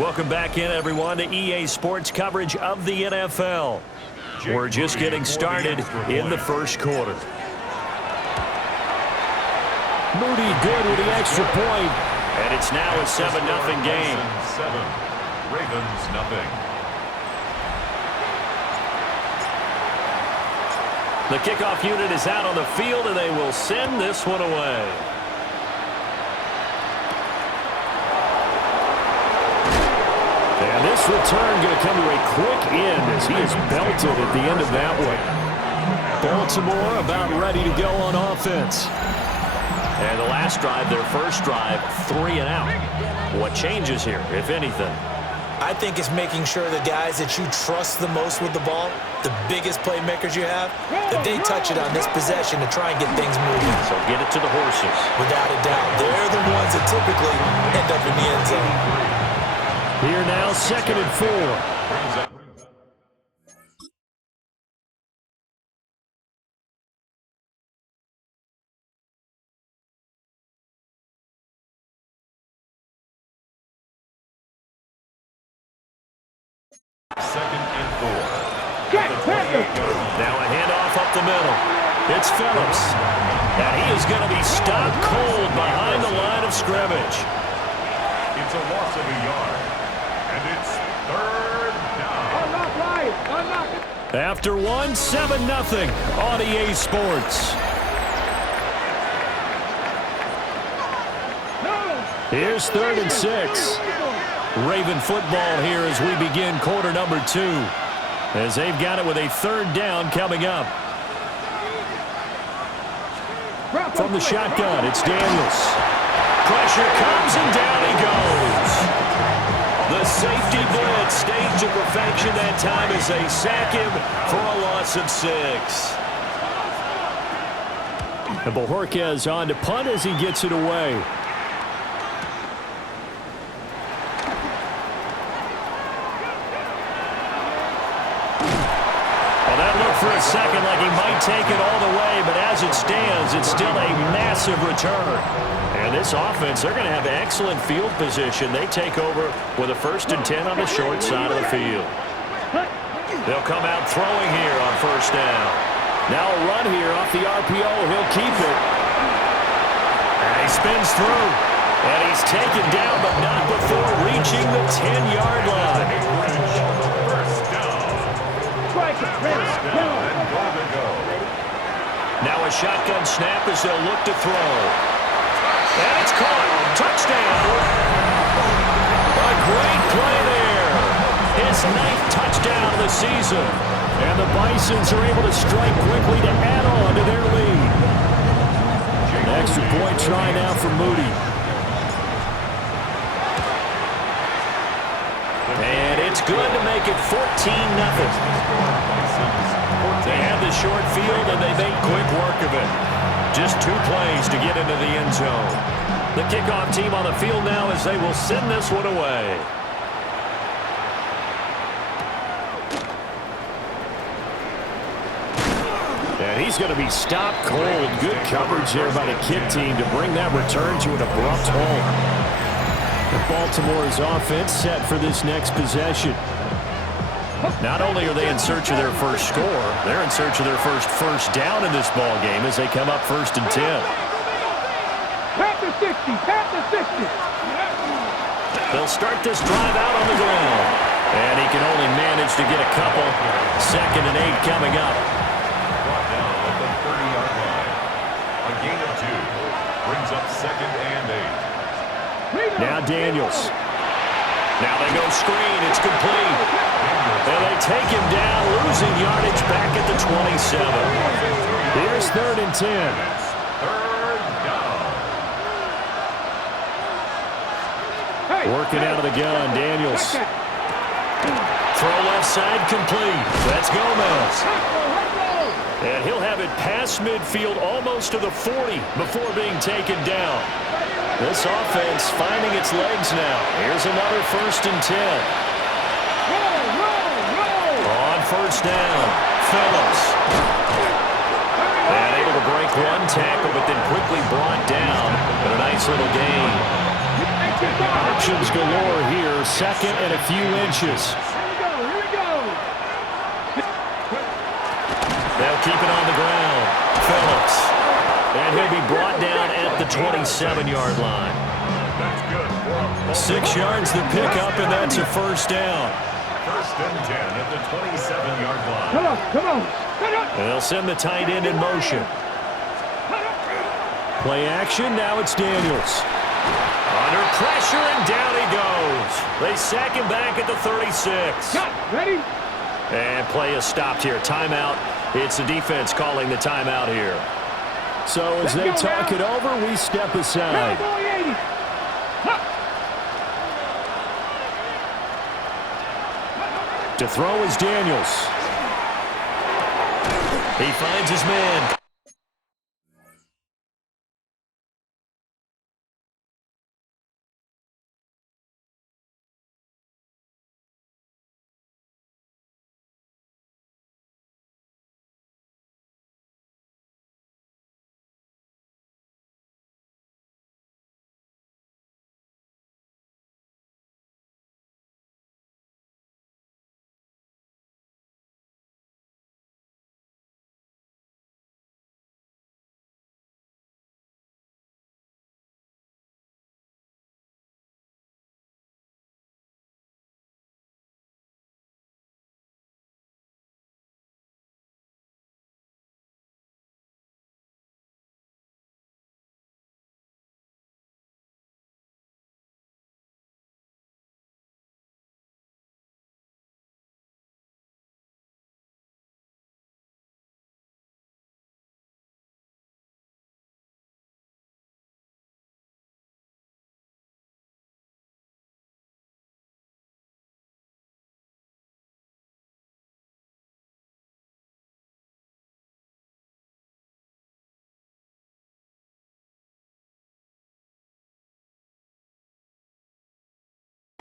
Welcome back in, everyone, to EA Sports coverage of the NFL. We're just getting started in the first quarter. Moody good with the extra point. And it's now a 7-0 game. 7, Ravens nothing. The kickoff unit is out on the field, and they will send this one away. And this return going to come to a quick end as he is belted at the end of that one. Baltimore about ready to go on offense. And the last drive, their first drive, 3 and out. What changes here, if anything? I think it's making sure the guys that you trust the most with the ball, the biggest playmakers you have, that they touch it on this possession to try and get things moving. So get it to the horses. Without a doubt. They're the ones that typically end up in the end zone. Here now, 2nd and 4. Now a handoff up the middle. It's Phillips. And he is going to be stopped cold behind the line of scrimmage. It's a loss of a yard. And it's 3rd down. After 1, 7-0 on EA Sports. Here's 3rd and 6. Raven football here as we begin quarter number 2. As they've got it with a 3rd down coming up. From the shotgun, it's Daniels. Pressure comes and down he goes. The safety blitz staged to perfection that time as they sack him for a loss of 6. And Bojorquez on to punt as he gets it away. For a second like he might take it all the way, but as it stands, it's still a massive return. And this offense, they're going to have excellent field position. They take over with a 1st and 10 on the short side of the field. They'll come out throwing here on 1st down. Now a run here off the RPO. He'll keep it. And he spins through. And he's taken down, but not before reaching the 10-yard line. Now a shotgun snap as they'll look to throw. And it's caught. Touchdown. A great play there. His 9th touchdown of the season. And the Bisons are able to strike quickly to add on to their lead. An extra point try now for Moody. And it's good to make it 14-0. They have the short field, and they make quick work of it. Just 2 plays to get into the end zone. The kickoff team on the field now as they will send this one away. And he's going to be stopped cold. Good coverage there by the kick team to bring that return to an abrupt halt. Baltimore's offense set for this next possession. Not only are they in search of their first score, they're in search of their first down in this ball game as they come up 1st and 10. Tap the 60, tap the 60. They'll start this drive out on the ground. And he can only manage to get a couple. 2nd and 8 coming up. Brought down at the 30-yard line. A gain of 2 brings up 2nd and 8. Now Daniels. Now they go screen. It's complete. And they take him down, losing yardage back at the 27. Here's 3rd and 10. 3rd down. Working out of the gun, Daniels. Throw left side complete. That's Gomez. And he'll have it past midfield almost to the 40 before being taken down. This offense finding its legs now. Here's another 1st and 10. On 1st down, Phillips. And able to break 1 tackle, but then quickly brought down. But a nice little gain. Options galore here. Second and a few inches. Here we go. They'll keep it on the ground. Phillips. And he'll be brought down at the 27-yard line. That's good. 6 yards the pickup, and that's a first down. First and 10 at the 27-yard line. Come on, come on. And they'll send the tight end in motion. Play action, now it's Daniels. Under pressure, and down he goes. They sack him back at the 36. Ready? And play is stopped here. Timeout. It's the defense calling the timeout here. So as they talk it over, we step aside. To throw is Daniels. He finds his man.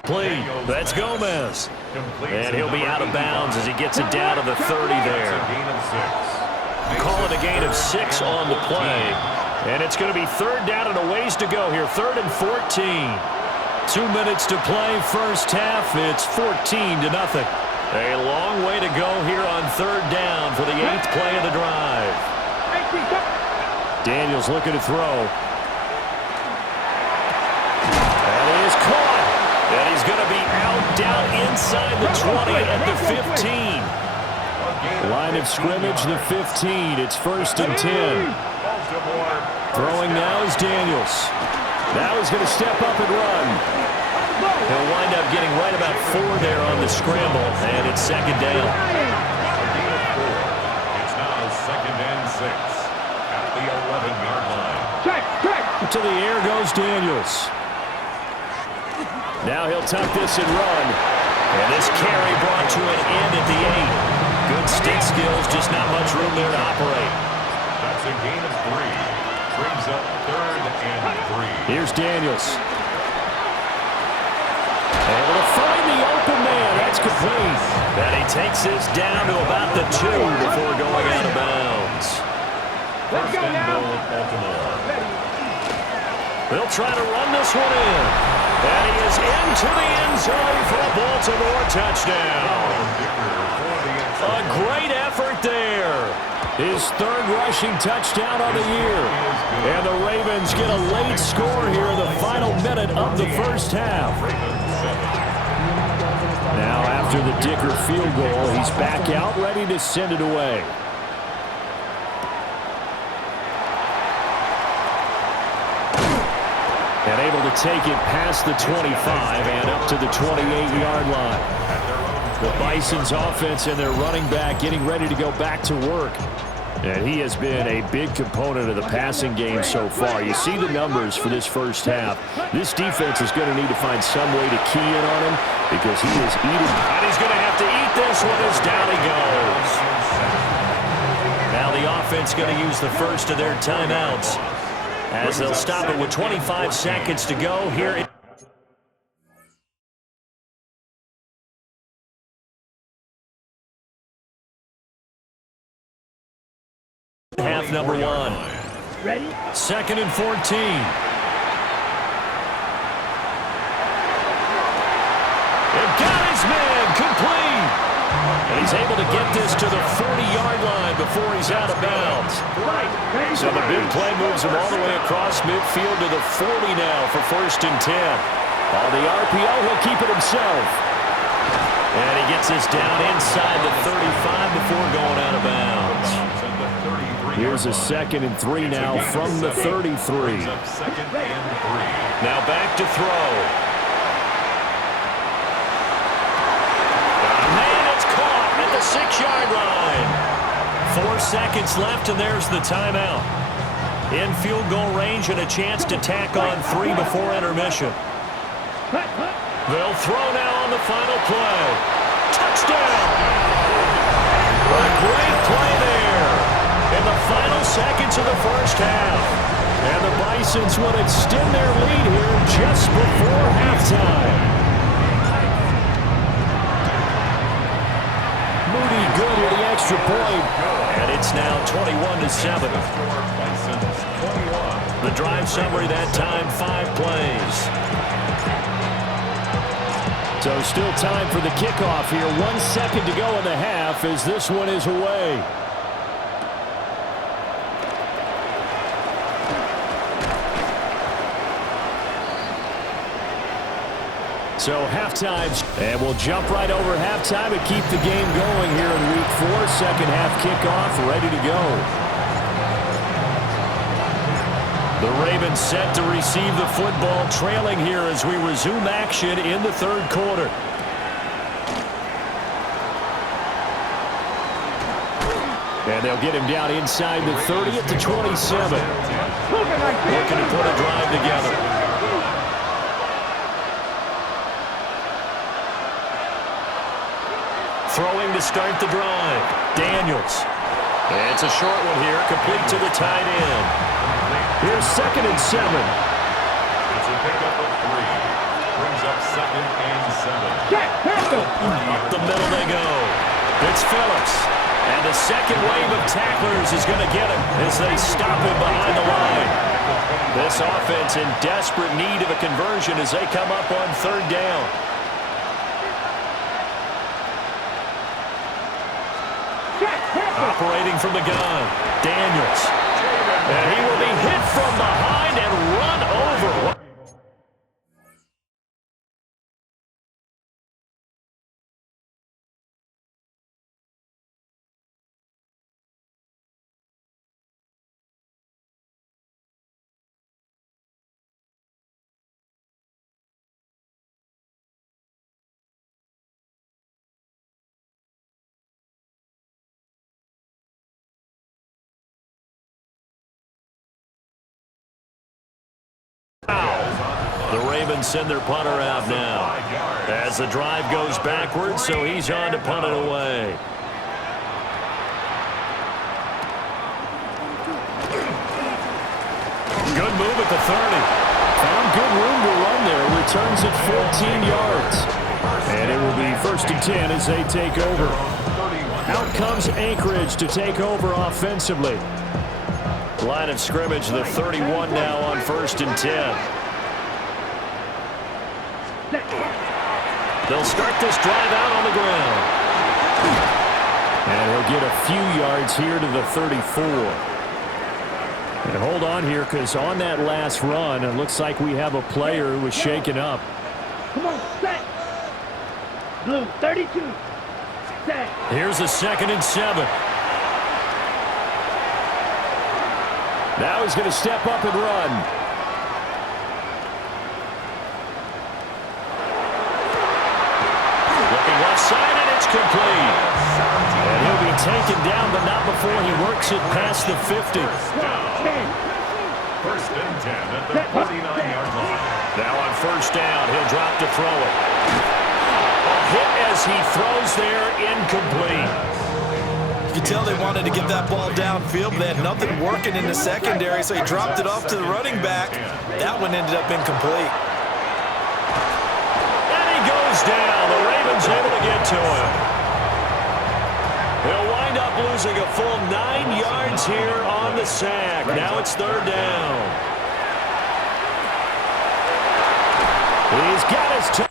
Play. That's Gomez. And he'll be out of bounds as he gets it down to the 30 there. Call it a gain of 6 on the play. And it's going to be third down and a ways to go here. 3rd and 14. 2 minutes to play first half. It's 14-0. A long way to go here on 3rd down for the 8th play of the drive. Daniels looking to throw. That is caught. And he's going to be out down inside the 20 at the 15. Line of scrimmage, the 15. It's 1st and 10. Throwing now is Daniels. Now he's going to step up and run. He'll wind up getting right about 4 there on the scramble, and it's 2nd down. It's now 2nd and 6 at the 11-yard line. To the air goes Daniels. Now he'll tuck this and run. And this carry brought to an end at the 8. Good stick skills, just not much room there to operate. That's a gain of 3. Brings up 3rd and 3. Here's Daniels. Able to find the open man. That's complete. And he takes this down to about the 2 before going out of bounds. First and goal, Baltimore. They'll try to run this one in. And he is into the end zone for a Baltimore touchdown. A great effort there. His 3rd rushing touchdown of the year. And the Ravens get a late score here in the final minute of the first half. Now after the Dicker field goal, he's back out ready to send it away. And able to take it past the 25 and up to the 28-yard line. The Bison's offense and their running back getting ready to go back to work. And he has been a big component of the passing game so far. You see the numbers for this first half. This defense is going to need to find some way to key in on him because he is eating. And he's going to have to eat this one as down he goes. Now the offense going to use the first of their timeouts as they'll stop it with 25 seconds to go here. Half number 1. Ready? 2nd and 14. And he's able to get this to the 40-yard line before he's out of bounds. So the big play moves him all the way across midfield to the 40 now for 1st and 10. On the RPO, he'll keep it himself. And he gets this down inside the 35 before going out of bounds. Here's a 2nd and 3 now from the 33. Now back to throw. Man, it's caught at the 6-yard line. 4 seconds left, and there's the timeout. In field goal range and a chance to tack on 3 before intermission. They'll throw now on the final play. Touchdown! A great play there in the final seconds of the first half. And the Bisons would extend their lead here just before halftime. Moody good at the extra point. And it's now 21-7. The drive summary that time, 5 plays. So still time for the kickoff here. 1 second to go in the half as this one is away. So halftime, and we'll jump right over halftime and keep the game going here in week 4. Second half kickoff ready to go. The Ravens set to receive the football, trailing here as we resume action in the 3rd quarter. And they'll get him down inside the 30 at the 27. Looking to put a drive together. Throwing to start the drive. Daniels. It's a short one here, complete to the tight end. Here's 2nd and 7. It's a pickup of 3. Brings up 2nd and 7. Up the middle they go. It's Phillips. And the second wave of tacklers is going to get him as they stop him behind the line. This offense in desperate need of a conversion as they come up on 3rd down. Operating from the gun, Daniels. And he will be hit from behind and run over. The Ravens send their punter out now as the drive goes backwards, so he's on to punt it away. Good move at the 30. Found good room to run there. Returns it 14 yards. And it will be 1st and 10 as they take over. Out comes Anchorage to take over offensively. Line of scrimmage, the 31 now on 1st and 10. They'll start this drive out on the ground. And he'll get a few yards here to the 34. And hold on here, because on that last run, it looks like we have a player who was shaken up. Come on, set. Blue, 32. Set. Here's a 2nd and 7. Now he's going to step up and run. Side, and it's complete. And he'll be taken down, but not before he works it past the 50. 1st and 10 at the 49-yard line. Now on 1st down, he'll drop to throw it. A hit as he throws there, incomplete. You can tell they wanted to get that ball downfield, but they had nothing working in the secondary, so he dropped it off to the running back. That one ended up incomplete. And he goes down. The Ravens able to get to him. He'll wind up losing a full 9 yards here on the sack. Now it's 3rd down. He's got his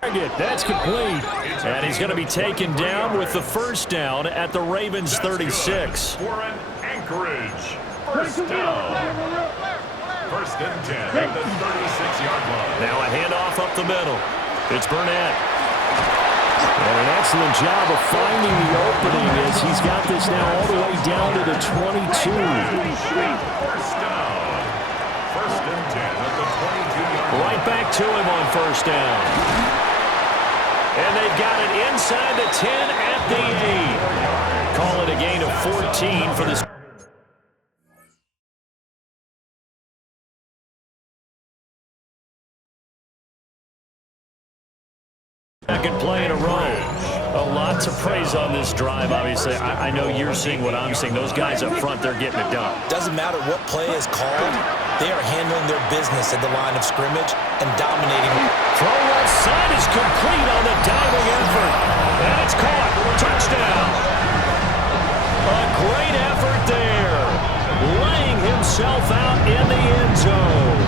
That's complete. And he's going to be taken down with the first down at the Ravens 36. For an Anchorage. First down. First and 10 at the 36-yard line. Now a handoff up the middle. It's Burnett. And an excellent job of finding the opening as he's got this now all the way down to the 22. First down. First and 10 at the 22-yard line. Right back to him on first down. And they've got it inside the 10 at the 8. Call it a gain of 14 for this. Second play in a row. A lot to praise on this drive, obviously. I know you're seeing what I'm seeing. Those guys up front, they're getting it done. Doesn't matter what play is called. They are handling their business at the line of scrimmage and dominating. Throw left side is complete on the diving effort. And it's caught. Touchdown. A great effort there. Laying himself out in the end zone.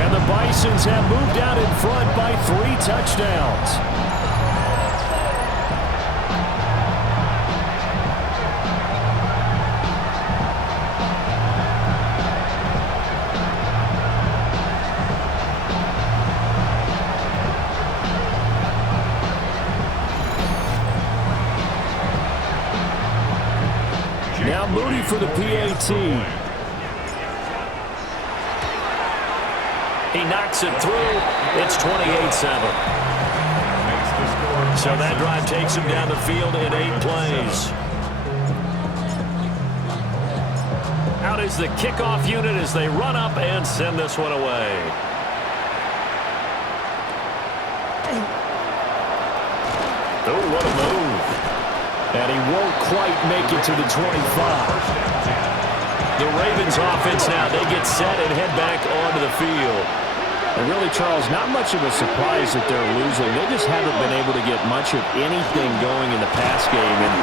And the Bisons have moved out in front by 3 touchdowns. Now Moody for the PAT. He knocks it through. It's 28-7. So that drive takes him down the field in 8 plays. Out is the kickoff unit as they run up and send this one away. Oh, what a move. And he won't quite make it to the 25. The Ravens offense now, they get set and head back onto the field. And really, Charles, not much of a surprise that they're losing. They just haven't been able to get much of anything going in the pass game. And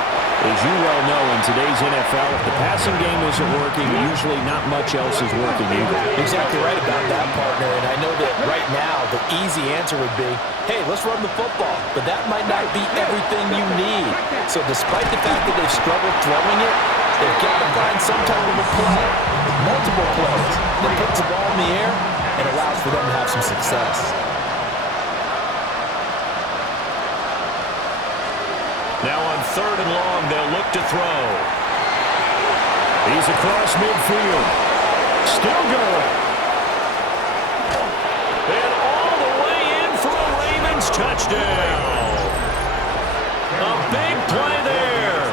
as you well know, in today's NFL, if the passing game isn't working, usually not much else is working either. Exactly right about that, partner. And I know that right now the easy answer would be, hey, let's run the football. But that might not be everything you need. So despite the fact that they've struggled throwing it, they've got to find some type of a play, multiple plays, that puts the ball in the air and allows for them to have some success. Now on 3rd and long, they'll look to throw. He's across midfield. Still going. And all the way in for a Ravens touchdown. A big play there.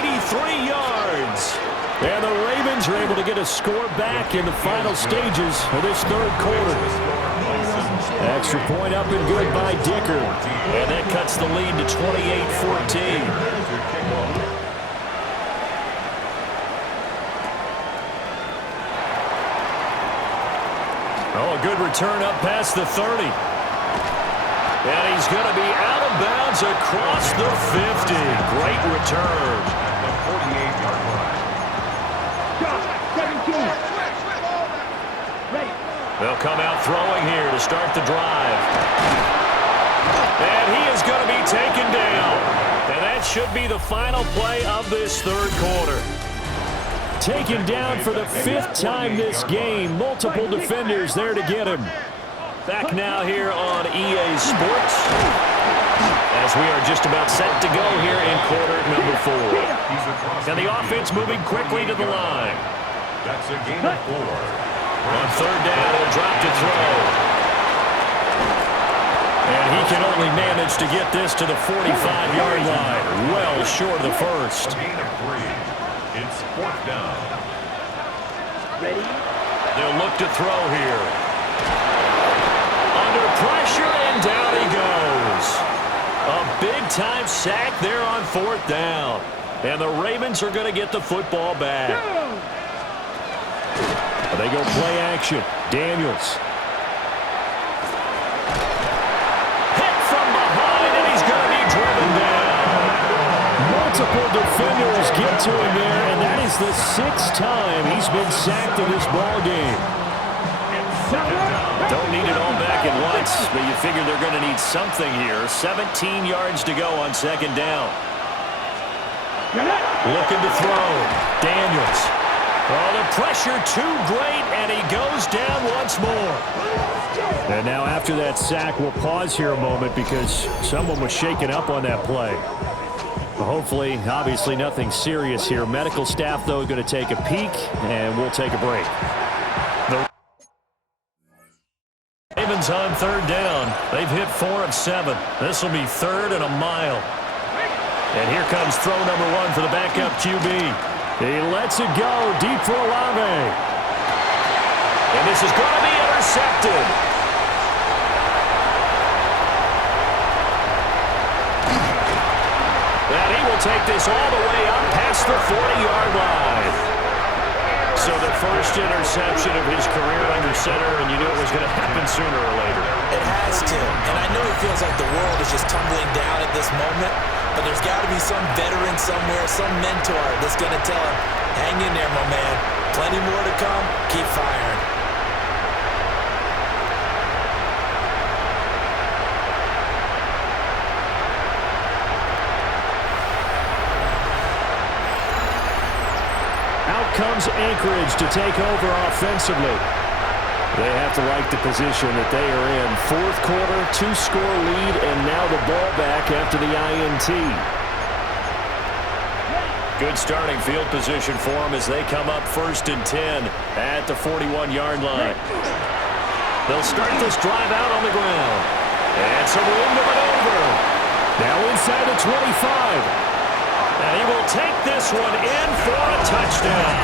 83 yards. And the Ravens are able to get a score back in the final stages of this 3rd quarter. Extra point up and good by Dicker. And that cuts the lead to 28-14. Oh, a good return up past the 30. And he's going to be out of bounds across the 50. Great return. At the 48-yard line. 17. They'll come out throwing here to start the drive. And he is going to be taken down. And that should be the final play of this 3rd quarter. Taken down for the 5th time this game. Multiple defenders there to get him. Back now here on EA Sports, as we are just about set to go here in quarter number 4. And the offense moving quickly to the line. That's a gain of 4. On 3rd down, he'll drop to throw. And he can only manage to get this to the 45-yard line. Well short of the first. A gain of 3. It's 4th down. Ready? They'll look to throw here. Under pressure, and down he goes. A big-time sack there on 4th down. And the Ravens are going to get the football back. They go play action. Daniels. Hit from behind, and he's going to be driven down. Multiple defenders get to him there, and that is the 6th time he's been sacked in this ball game. Don't need it all back at once, but you figure they're going to need something here. 17 yards to go on second down. Looking to throw. Daniels. Oh, the pressure too great, and he goes down once more. And now after that sack, we'll pause here a moment because someone was shaken up on that play. Hopefully, obviously nothing serious here. Medical staff, though, going to take a peek, and we'll take a break. The Ravens on third down. They've hit 4 of 7. This will be 3rd and a mile. And here comes throw number 1 for the backup QB. He lets it go deep for Olave. And this is going to be intercepted. And he will take this all the way up past the 40-yard line. So the first interception of his career under center, and you knew it was going to happen sooner or later. It has to. And I know it feels like the world is just tumbling down at this moment, but there's got to be some veteran somewhere, some mentor that's going to tell him, hang in there, my man. Plenty more to come. Keep firing. Comes Anchorage to take over offensively. They have to like the position that they are in. 4th quarter, 2-score lead, and now the ball back after the INT. Good starting field position for them as they come up 1st and 10 at the 41-yard line. They'll start this drive out on the ground. And some room to maneuver. Now inside the 25. And he will take this one in for a touchdown.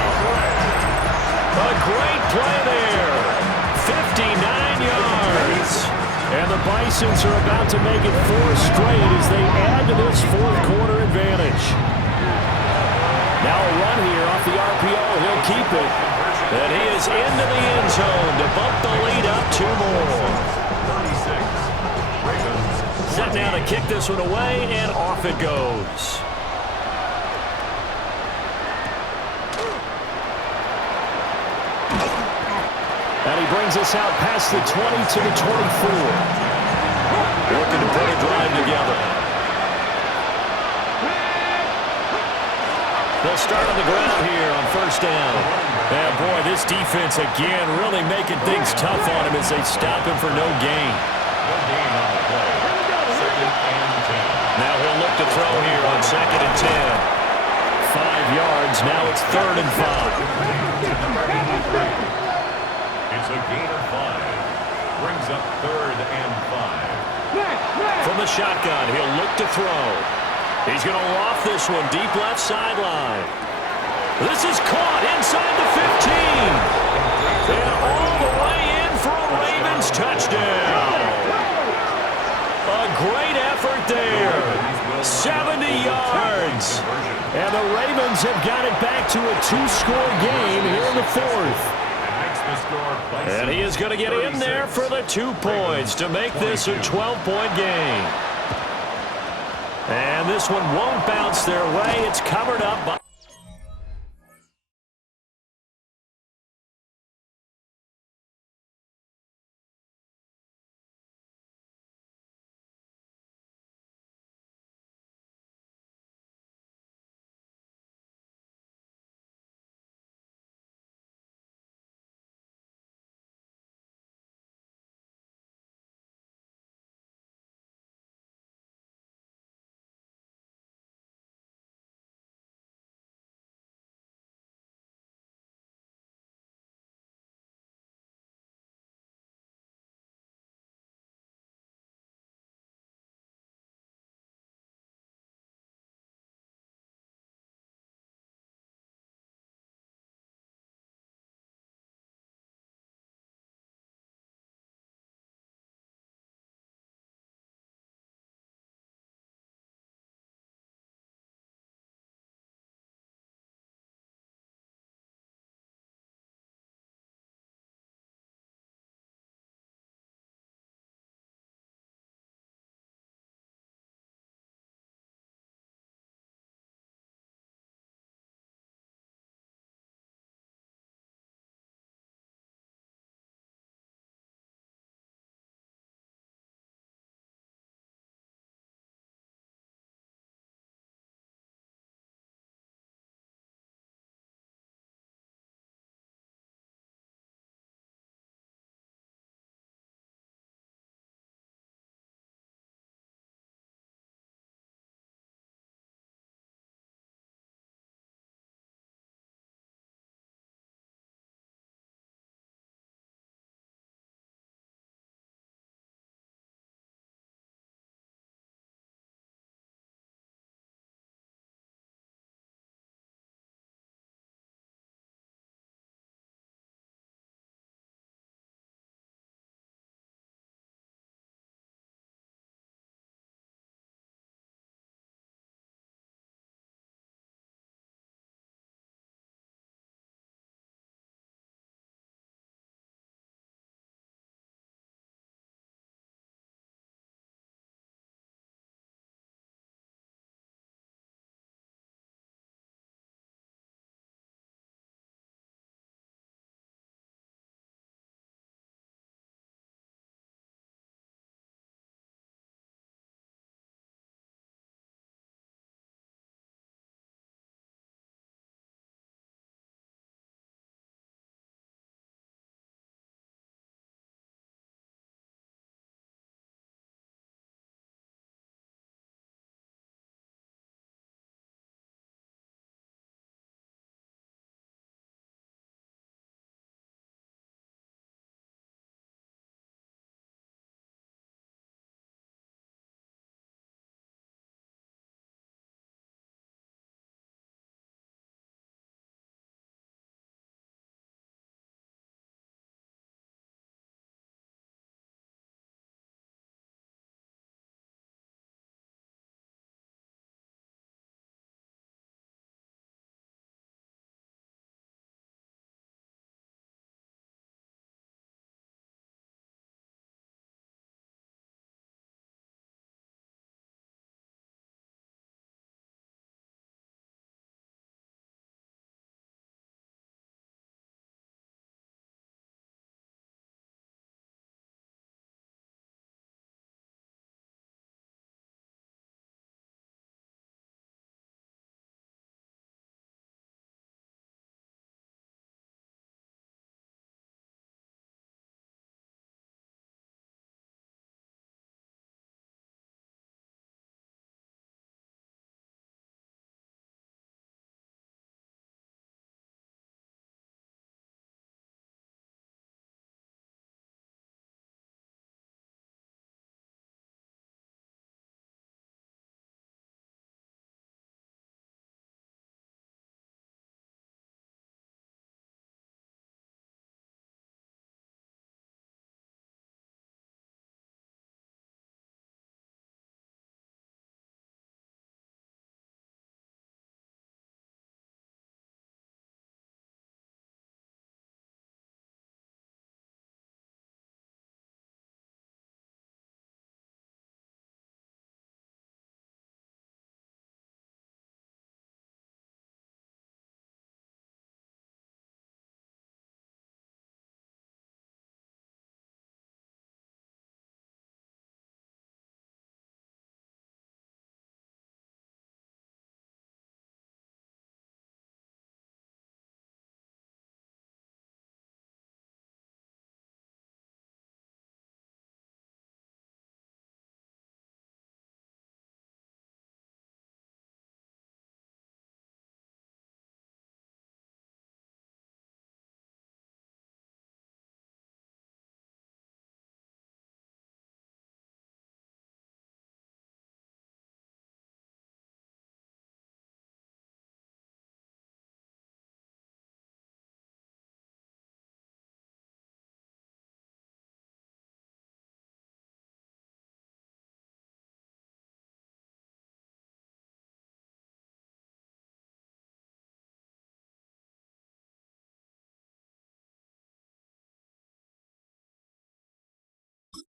A great play there. 59 yards. And the Bisons are about to make it 4 straight as they add to this 4th quarter advantage. Now a run here off the RPO. He'll keep it. And he is into the end zone to bump the lead up 2 more. 36. Ravens. Set down to kick this one away, and off it goes. And he brings us out past the 20 to the 24. Looking to put a drive together. They'll start on the ground here on 1st down. And boy, this defense again really making things tough on him as they stop him for no gain. No gain on the play. 2nd and 10. Now he'll look to throw here on 2nd and 10. 5 yards. Now it's 3rd and 5. It's a gain of 5. Brings up 3rd and 5. From the shotgun, he'll look to throw. He's going to loft this one deep left sideline. This is caught inside the 15. And all the way in for a Ravens touchdown. A great effort there. 70 yards. And the Ravens have got it back to a 2-score game here in the 4th. And he is going to get in there for the 2 points to make this a 12-point game. And this one won't bounce their way. It's covered up by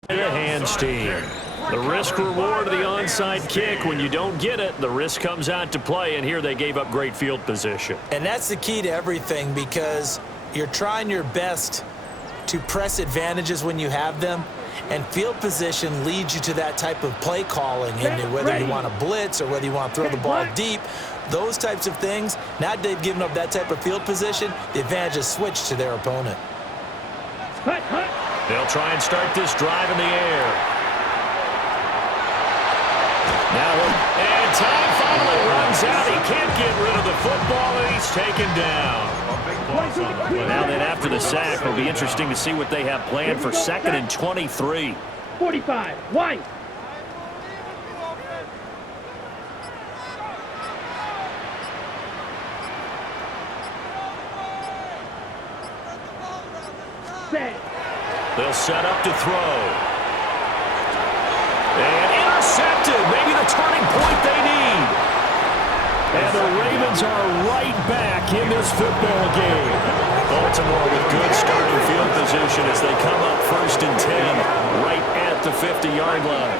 The hands team. The risk reward of the onside kick. When you don't get it, the risk comes out to play, and here they gave up great field position. And that's the key to everything, because you're trying your best to press advantages when you have them, and field position leads you to that type of play calling, and whether you want to blitz or whether you want to throw the ball deep, those types of things. Now they've given up that type of field position, the advantage is switched to their opponent. They'll try and start this drive in the air. Now, and time finally runs out. He can't get rid of the football, and he's taken down. Now then, after the sack, it'll be interesting to see what they have planned for 2nd and 23. 45, White. They'll set up to throw. And intercepted. Maybe the turning point they need. And the Ravens are right back in this football game. Baltimore with good starting field position as they come up 1st and 10 right at the 50-yard line.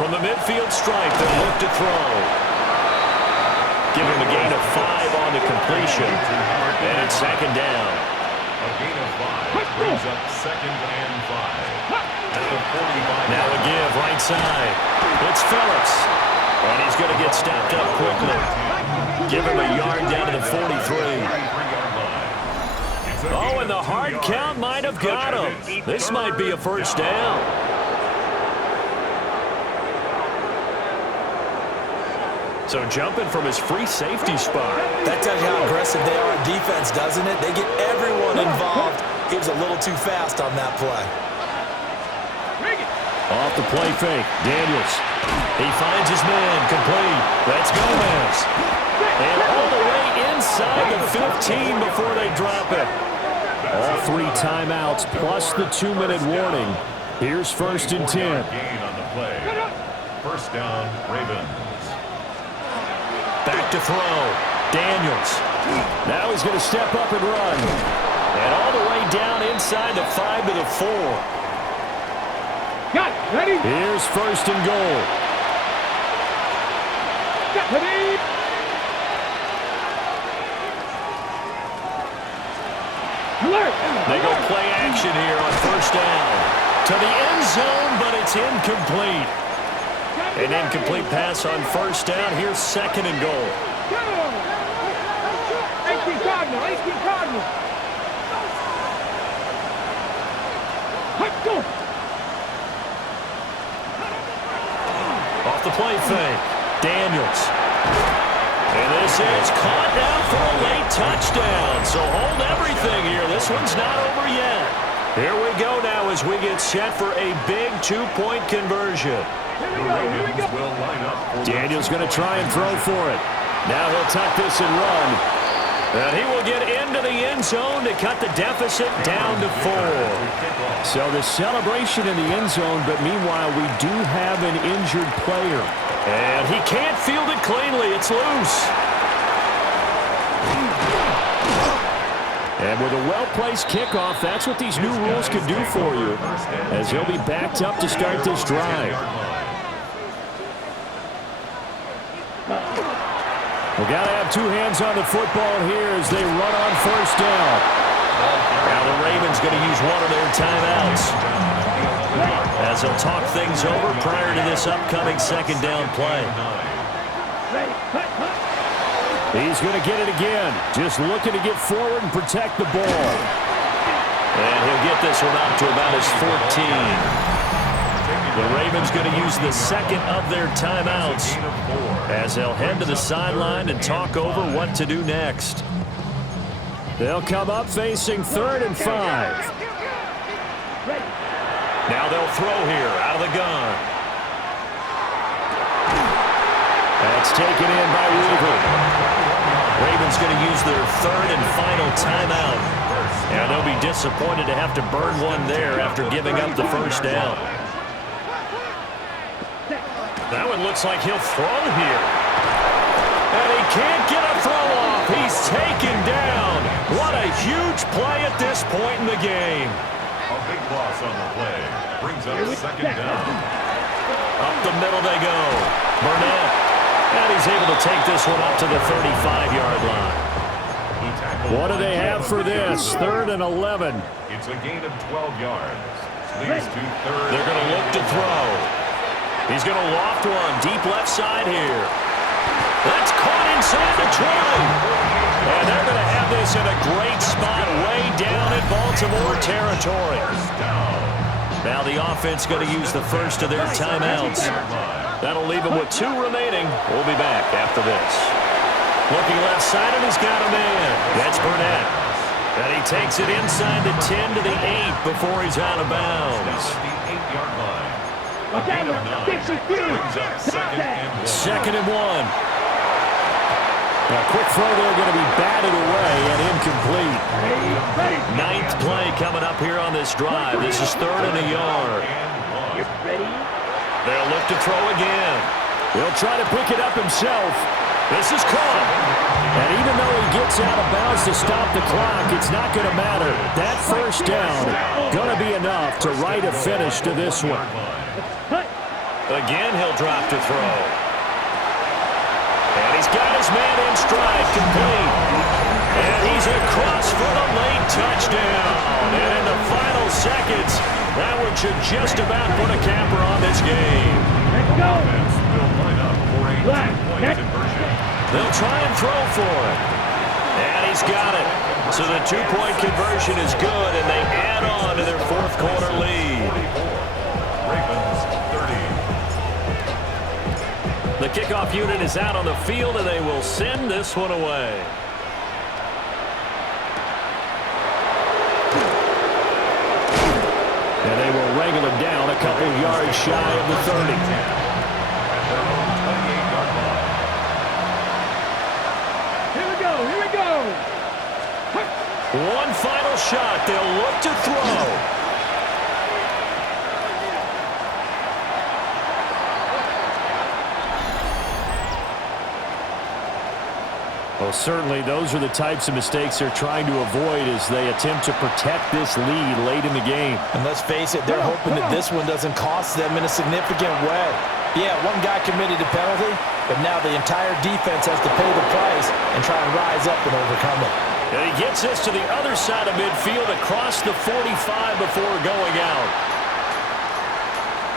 From the midfield stripe, they'll look to throw. Give him a gain of 5 on the completion. And it's 2nd down. A gain of 5 brings up 2nd and 5. At the 45. Now a give right side. It's Phillips. And he's going to get stopped up quickly. Give him a yard down to the 43. Oh, and the hard count might have got him. This might be a 1st down. So jumping from his free safety spot. That tells you how aggressive they are on defense, doesn't it? They get everyone involved. He was a little too fast on that play. Off the play fake, Daniels. He finds his man, complete. That's Gomez. And all the way inside the 15 before they drop it. All 3 timeouts plus the 2-minute warning. Here's 1st and 10. Gain on the play. 1st down, Ravens. Back to throw. Daniels. Now he's going to step up and run. And all the way down inside the 5 to the 4. Got it. Ready? Here's 1st and goal. Ready? Alert. They go play action here on 1st down. To the end zone, but it's incomplete. An incomplete pass on 1st down. Here's 2nd and goal. 18 Cardinal. 18 Cardinal. Let's go. Off the play fake. Daniels. And this is caught down for a late touchdown. So hold everything here. This one's not over yet. Here we go now as we get set for a big 2-point conversion. Here we go. Daniels going to try and throw for it. Now he'll tuck this and run. And he will get into the end zone to cut the deficit down to 4. So the celebration in the end zone, but meanwhile we do have an injured player. And he can't field it cleanly. It's loose. And with a well-placed kickoff, that's what these new rules can do for you, as he'll be backed up to start this drive. We got to have 2 hands on the football here as they run on 1st down. Now the Ravens going to use one of their timeouts as they'll talk things over prior to this upcoming 2nd down play. He's going to get it again, just looking to get forward and protect the ball. And he'll get this one up to about his 14. The Ravens going to use the 2nd of their timeouts as they'll head to the sideline and talk over what to do next. They'll come up facing 3rd and 5. Now they'll throw here out of the gun. That's taken in by Weaver. Ravens going to use their 3rd and final timeout. And they'll be disappointed to have to burn one there after giving up the 1st down. That one looks like he'll throw here. And he can't get a throw off. He's taken down. What a huge play at this point in the game. A big loss on the play. Brings up second down. Up the middle they go. Burnett. And he's able to take this one up to the 35-yard line. What do they have for this? 3rd and 11. It's a gain of 12 yards. Leads to third. They're going to look to throw. He's going to loft one deep left side here. That's caught inside the 20. And they're going to have this in a great spot way down in Baltimore territory. Now the offense going to use the first of their timeouts. That'll leave them with 2 remaining. We'll be back after this. Looking left side, and he's got a man. That's Burnett. And he takes it inside the 10 to the 8 before he's out of bounds. The 8-yard line. A gain of 9. Brings up second and 1. A quick throw there going to be batted away and incomplete. 9th play coming up here on this drive. This is 3rd and a yard. They'll look to throw again. He'll try to pick it up himself. This is caught. And even though he gets out of bounds to stop the clock, it's not going to matter. That first down going to be enough to write a finish to this one. Again, he'll drop to throw. And he's got his man in stride, complete. And he's across for the late touchdown. And in the final seconds, that one should just about put a capper on this game. Let's go. Will line up for a 2-point conversion. They'll try and throw for it. And he's got it. So the 2-point conversion is good, and they add on to their 4th quarter lead. Ravens 30. The kickoff unit is out on the field, and they will send this one away. And they will wrangle him down a couple yards shy of the 30. One final shot. They'll look to throw. Well, certainly those are the types of mistakes they're trying to avoid as they attempt to protect this lead late in the game. And let's face it, they're hoping that this one doesn't cost them in a significant way. Yeah, one guy committed a penalty, but now the entire defense has to pay the price and try and rise up and overcome it. And he gets this to the other side of midfield across the 45 before going out.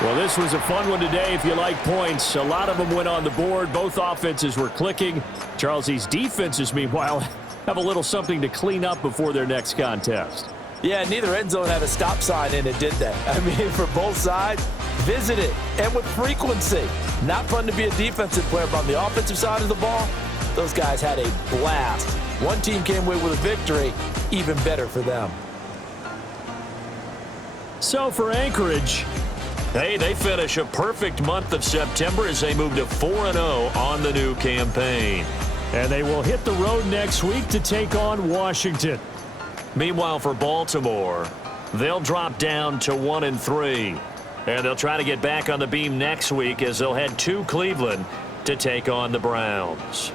Well, this was a fun one today if you like points. A lot of them went on the board. Both offenses were clicking. Charles, these defenses, meanwhile, have a little something to clean up before their next contest. Yeah, neither end zone had a stop sign in it, did they? I mean, for both sides, visit it, and with frequency. Not fun to be a defensive player, but on the offensive side of the ball, those guys had a blast. One team came away with a victory, even better for them. So for Anchorage, hey, they finish a perfect month of September as they move to 4-0 on the new campaign. and they will hit the road next week to take on Washington. Meanwhile, for Baltimore, they'll drop down to 1-3. And they'll try to get back on the beam next week as they'll head to Cleveland to take on the Browns.